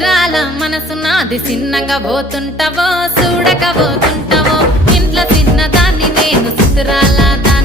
చిత్రాల మనసు నాది చిన్నగా పోతుంటావో చూడక పోతుంటావో ఇంట్లో చిన్నదాన్ని నేను చిత్రాల